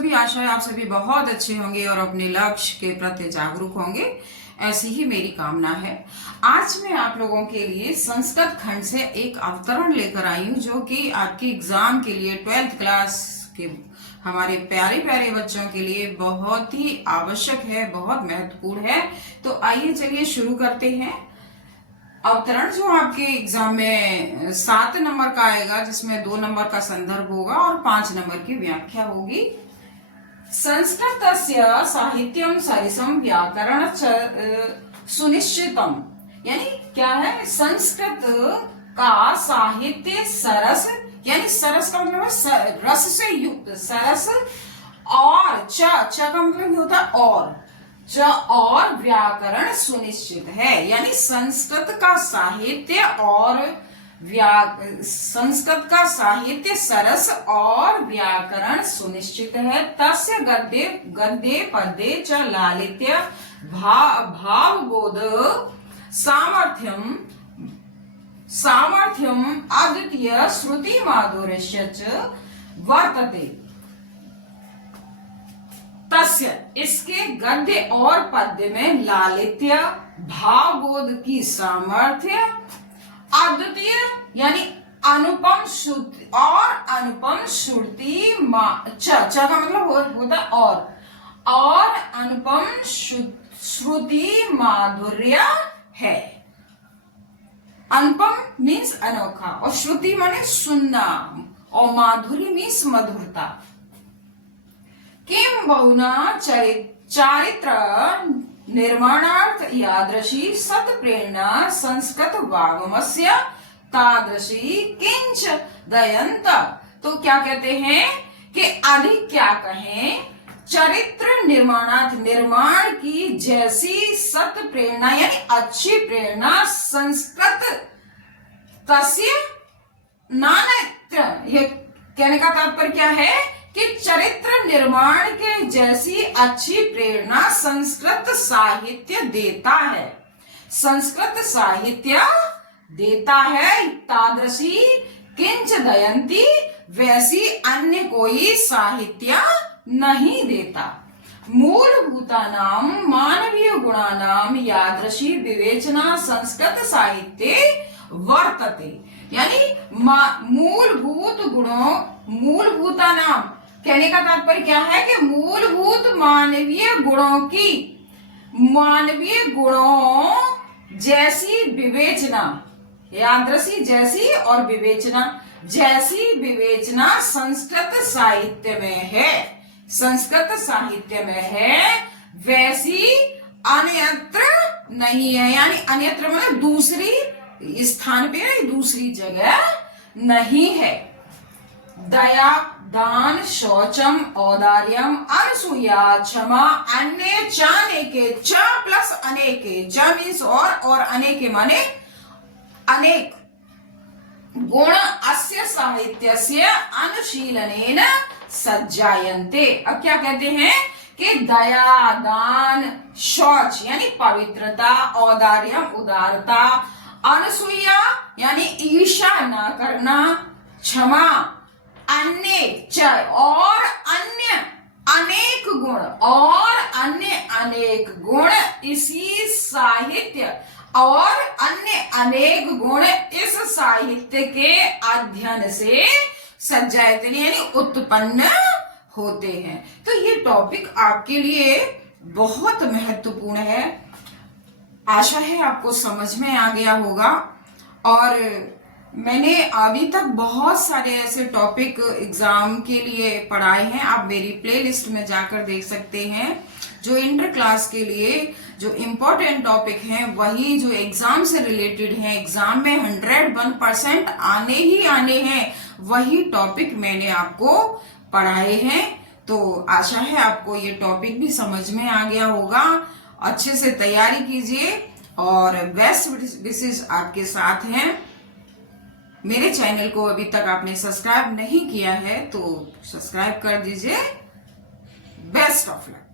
सभी, आशा है आप सभी बहुत अच्छे होंगे और अपने लक्ष्य के प्रति जागरूक होंगे, ऐसी ही मेरी कामना है। आज मैं आप लोगों के लिए संस्कृत खंड से एक अवतरण लेकर आई हूँ जो कि आपके एग्जाम के लिए 12th क्लास के हमारे प्यारे प्यारे बच्चों के लिए बहुत ही आवश्यक है, बहुत महत्वपूर्ण है। तो आइए चलिए शुरू करते हैं। अवतरण जो आपके एग्जाम में 7 नंबर का आएगा, जिसमें 2 नंबर का संदर्भ होगा और 5 नंबर की व्याख्या होगी। संस्कृतस्य साहित्यम सरिसम व्याकरण सुनिश्चितम, यानी क्या है? संस्कृत का साहित्य सरस, यानी सरस का मतलब रस से युक्त, सरस और च का मतलब होता है और व्याकरण सुनिश्चित है, यानी संस्कृत का साहित्य सरस और व्याकरण सुनिश्चित है। तस्य गद्ये पद्ये च लालित्य भावबोध सामर्थ्यम अद्वितीय श्रुति माधुर्यस्य च वर्तते। तस्य, इसके गद्य और पद्य में लालित्य, भावबोध की सामर्थ्य, अद्वितीय यानी अनुपम श्रुति और अनुपम श्रुति च का मतलब होता है और अनुपम श्रुति माधुर्य है। अनुपम मीन्स अनोखा और श्रुति माने सुनना और माधुर्य मीन्स मधुरता। किम बहुना चारित्र निर्माणार्थ यादृशी सत प्रेरणा संस्कृत वागमस्य तादृशी किंच दयंत। तो क्या कहते हैं कि अधिक क्या कहें, चरित्र निर्माणार्थ, निर्माण की जैसी सत प्रेरणा यानी अच्छी प्रेरणा संस्कृत तस्य नानत्र। ये कहने का तात्पर्य क्या है कि चरित्र निर्माण के जैसी अच्छी प्रेरणा संस्कृत साहित्य देता है, संस्कृत साहित्य देता है। तादृशी किंच दयंती, वैसी अन्य कोई साहित्य नहीं देता। मूलभूतानां मानवीय गुणानां यादृशी विवेचना संस्कृत साहित्ये वर्तते, यानी मूलभूत गुणों, मूलभूतानां कहने का तात्पर्य क्या है कि मूलभूत मानवीय गुणों जैसी विवेचना, यादृशी जैसी और विवेचना, जैसी विवेचना संस्कृत साहित्य में है, संस्कृत साहित्य में है, वैसी अन्यत्र नहीं है। यानी अन्यत्र मतलब दूसरी स्थान पे, दूसरी जगह नहीं है। दया, दान, शौचम, औदार्यम, अनसूया, क्षमा, अन्य, चाने के, च प्लस अनेके, च मीन्स और अनेके माने अनेक गुण अस्य साहित्यस्य अनुशीलनेन सज्जायन्ते। अब क्या कहते हैं कि दया, दान, शौच यानी पवित्रता, औदार्यम उदारता, अनसूया यानी ईर्ष्या न करना, क्षमा, अन्य च और अन्य अनेक गुण और अन्य अनेक गुण इसी साहित्य और अन्य अनेक गुण इस साहित्य के अध्ययन से सज्जायते यानी उत्पन्न होते हैं। तो ये टॉपिक आपके लिए बहुत महत्वपूर्ण है। आशा है आपको समझ में आ गया होगा। और मैंने अभी तक बहुत सारे ऐसे टॉपिक एग्जाम के लिए पढ़ाए हैं, आप मेरी प्लेलिस्ट में जाकर देख सकते हैं। जो इंटर क्लास के लिए जो इम्पोर्टेंट टॉपिक हैं, वही जो एग्जाम से रिलेटेड हैं, एग्जाम में 101% आने हैं, वही टॉपिक मैंने आपको पढ़ाए हैं। तो आशा है आपको ये टॉपिक भी समझ में आ गया होगा। अच्छे से तैयारी कीजिए और बेस्ट विशेष आपके साथ हैं। मेरे चैनल को अभी तक आपने सब्सक्राइब नहीं किया है तो सब्सक्राइब कर दीजिए। Best of luck.